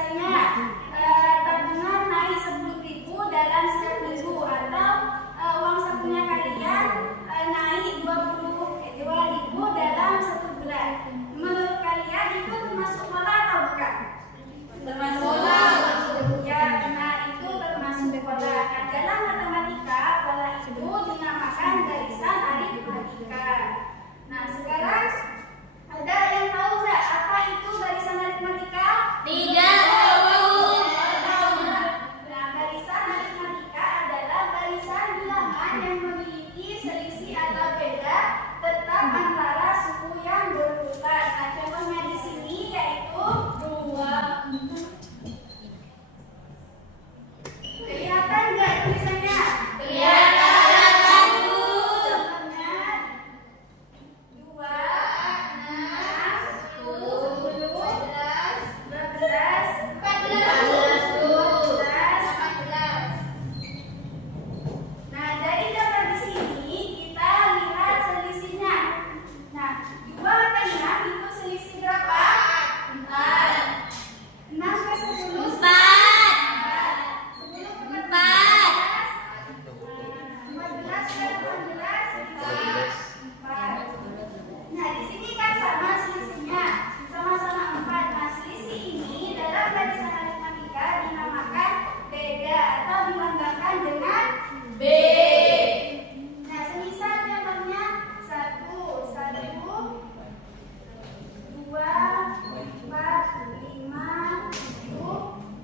misalnya tabungan naik 10.000 dalam setiap minggu, atau uang sakunya kalian naik 2.000 dalam 1 bulan. Menurut kalian itu termasuk pola atau bukan? Termasuk pola. Ya, nah itu termasuk pola. Nah, dalam matematika pola itu dinamakan garisan aritmatika. Nah, sekarang ada yang tahu nggak apa itu garisan aritmatika? Tidak. Nah, garisan aritmatika adalah barisan bilangan yang memiliki selisih atau beda tetap antara suku yang berurutan. Nah, contohnya di sini yaitu 2. Kelihatan nggak tulisannya? Kelihatan, Bu. Contohnya 2, 6, 10, 12, 14, 12. Nah, dari gambar di sini kita lihat selisihnya. Nah, 2 ke 6 itu selisih berapa? 4. 6 ke 10? 4. 10 ke 14? 4. 14 ke 18? 4. Nah, di sini kan sama selisihnya, sama-sama 4. Nah, selisih ini dalam barisan aritmatika dinamakan beda atau dilambangkan dengan B. Nah, semisal contohnya 1, 2, 4, 5,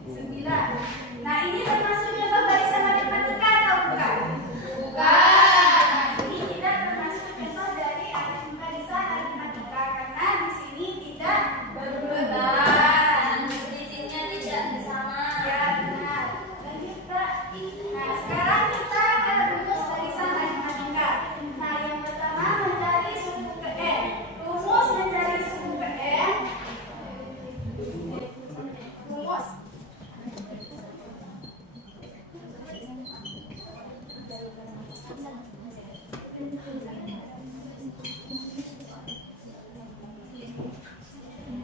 9. Nah, ini termasuk contoh barisan aritmatika atau bukan? Bukan. Nah, ini tidak termasuk contoh dari barisan aritmatika karena di sini tidak berurutan. Selisihnya tidak sama. Ya, benar. Lanjut, Kak. Nah, sekarang kita akan rumus barisan aritmatika. Nah, yang pertama mencari suku ke N. Rumus mencari suku ke N. Rumus.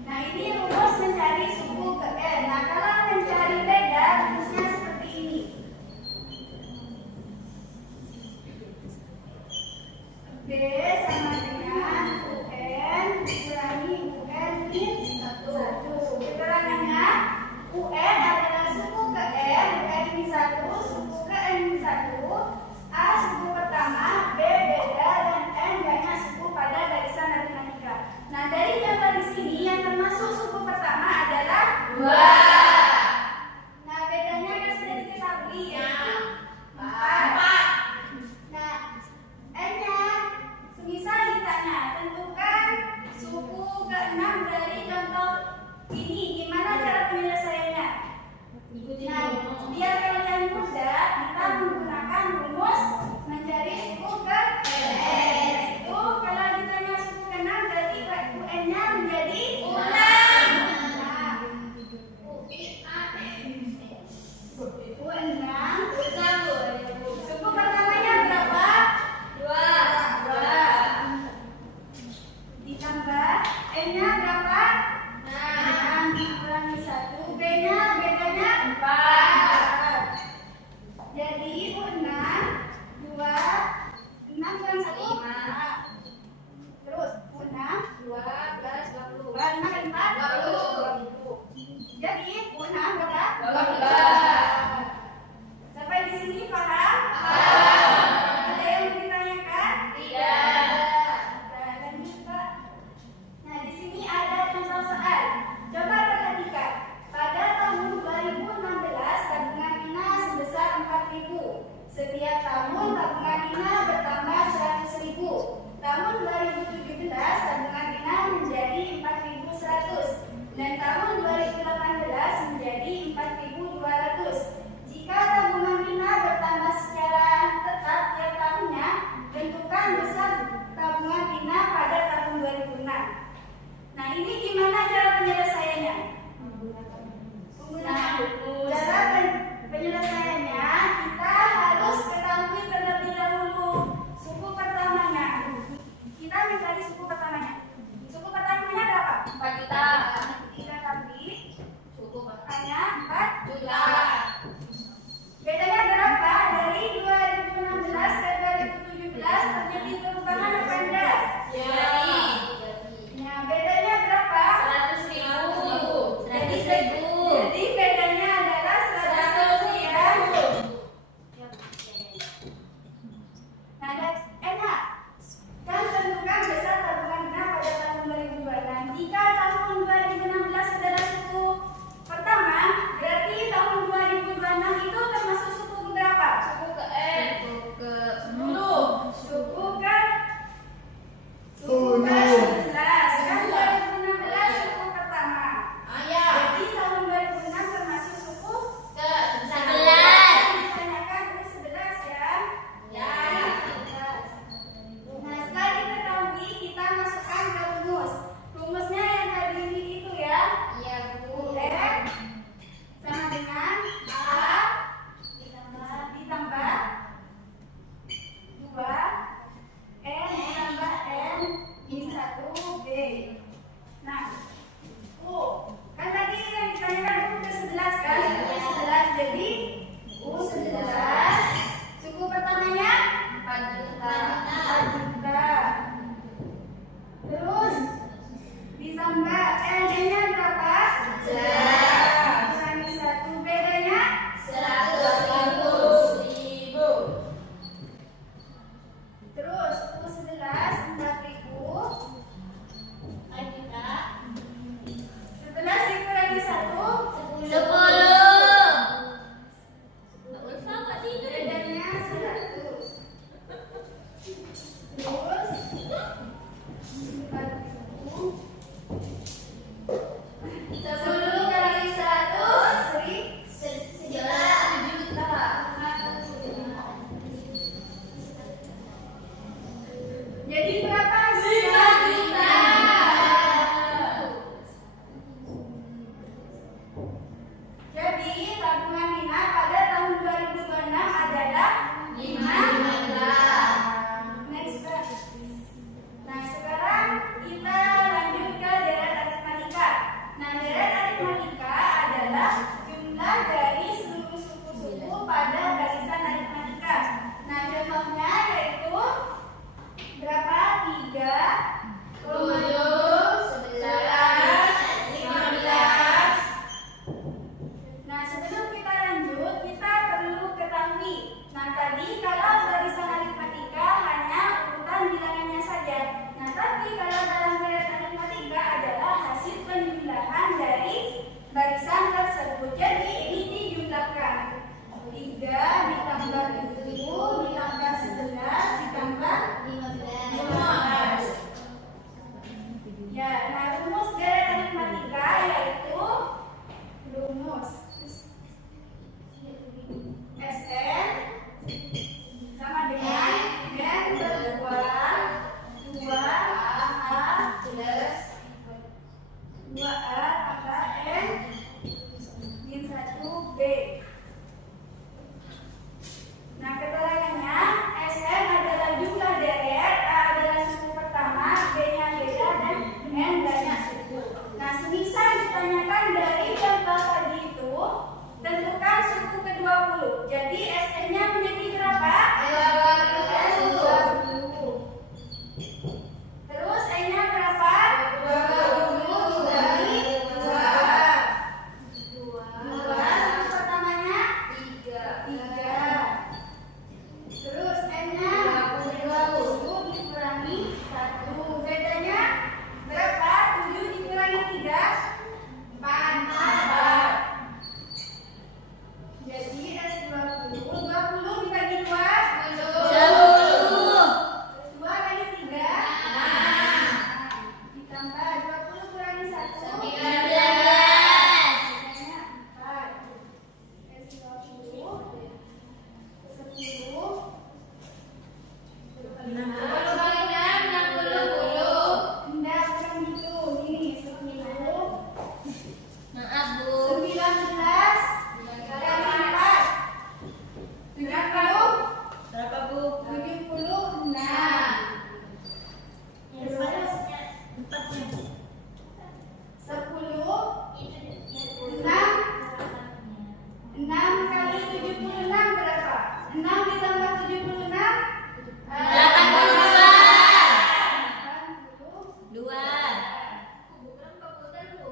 Nah, ini rumus mencari suku ke N. Nah, kalau mencari beda, rumusnya seperti ini. B sama dengan UN dikurangi UN min 1. Keterangannya, UN adalah suku ke N, UN min 1, suku ke N min 1, A suku pertama, B beda, dan N banyak suku pada garisan aritmatika. Nah, dari contoh di sini yang termasuk suku pertama adalah 2. Nah, bedanya kan sudah diketahui ya. 4. Nah, N-nya semisal ditanya tentukan suku ke-6 dari contoh ini, gimana cara penyelesaiannya? Nah, biar kalian mudah, kita menggunakan rumus mencari suku ke N. Itu kalau ditanya suku ke-6 berarti UN-nya menjadi 6. Nah, suku pertamanya berapa? 2. Ditambah N-nya berapa? 6. Kurangi 1. B-nya bedanya 4. Jadi 6, 2, 6 kurang 1, 5. Terus 6, 12, 20. 5 kali 4, 20. Jadi 6 berapa? 12. Sampai di sini paham? Paham. Ada yang mau ditanyakan? Tidak. Nah, lanjut, Kak. Nah, di sini ada contoh soal. Coba perhatikan. Pada tahun 2016 tabungan Ina sebesar 4.000. Setiap tahun tabungan Ina bertambah 100.000. Tahun 2017 tabungan Ina menjadi 4.100 dan tahun 2018 menjadi 4.200. Jika tabungan Ina bertambah secara tetap tiap tahunnya, tentukan besar tabungan Ina pada tahun 2006. Nah, ini gimana cara penyelesaiannya? Nah, cara penyelesaiannya kita harus ketahui terlebih dahulu suku pertamanya. Kita mencari suku pertamanya. Suku pertamanya berapa? 4 juta. Kita cari suku pertamanya B. Nah, U. Kan tadi yang ditanyakan U ke-11 kan? U11. Jadi U11. Suku pertamanya 4 juta. 4 juta. Terus ditambah N-nya berapa? 11. Kurangi 1. B-nya 100.000. terus U11 4.000. 4 juta. 11 dikurangi 1. 10. Mbak Ulfa kok tidur? Bedanya 100. Terus 4.000. 10 kali 100 7 juta. jadi berapa 5 juta. Jadi tabungan Nina pada tahun 2026 adalah 5 juta. Next, Kak. Nah, sekarang kita lanjut ke deret aritmatika. Nah, deret aritmatika adalah jumlah dari seluruh suku-suku pada barisan aritmatika. Nah, contohnya yaitu berapa? 3, 7, 11, 15. Nah, sebelum kita lanjut, kita perlu ketahui. Nah, tadi kalau barisan aritmatika hanya urutan bilangannya saja. Nah, tapi kalau dalam deret aritmatika adalah hasil penjumlahan dari barisan tersebut. Jadi ini dijumlahkan. 3 ditambah 7 ditambah 11 ditambah 15. Ya, nah rumus deret aritmatika yaitu rumus SN sama dengan N berkurang 2A plus 2A tambah N min 1B. Nah, keterangannya SN adalah jumlah deret, A adalah suku pertama, B-nya beda, dan N banyak suku. Nah, semisal ditanyakan dari contoh tadi itu, tentukan suku ke-20. Jadi SN-nya menjadi berapa? 20. Terus N-nya berapa? 20 dibagi 2. 2 suku pertamanya 3. Terus N-nya 20 dikurangi 1. Bedanya berapa? 7 dikurangi 3? 4. Jadi S20 20 dibagi 2? 10. 2 kali 3? 6. Ditambah 20 kurangi 1? 19. Bedanya 4. S20 10. 60 kali 6, 60. Enggak, bukan gitu. Ini 10. Maaf, Bu. 19 kali 4. 70. Berapa, Bu? 76. Yang seharusnya 4-nya. 10. Itu yang 6 kali 76 berapa? 6 ditambah 76? 82. 82. 2.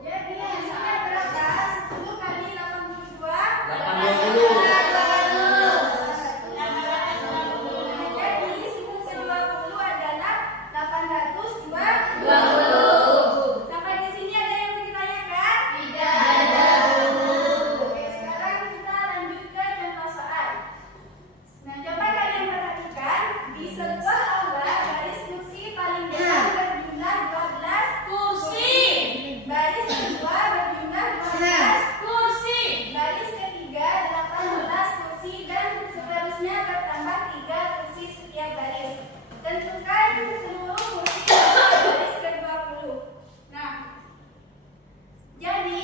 Jadi hasilnya berapa? 10 kali 82? 80. Jadi suku ke-20 adalah 820. 20. Sampai di sini ada yang ditanyakan? Tidak. Oke, sekarang kita lanjut ke contoh soal. Nah, coba kalian perhatikan di sebuah aula baris kursi paling depan berjumlah 12 Kursi. baris kedua berjumlah 12 Kursi. baris ketiga 18 kursi dan seterusnya bertambah 3 kursi setiap baris. Tentukan seluruh kursi pada baris ke-20. Nah, jadi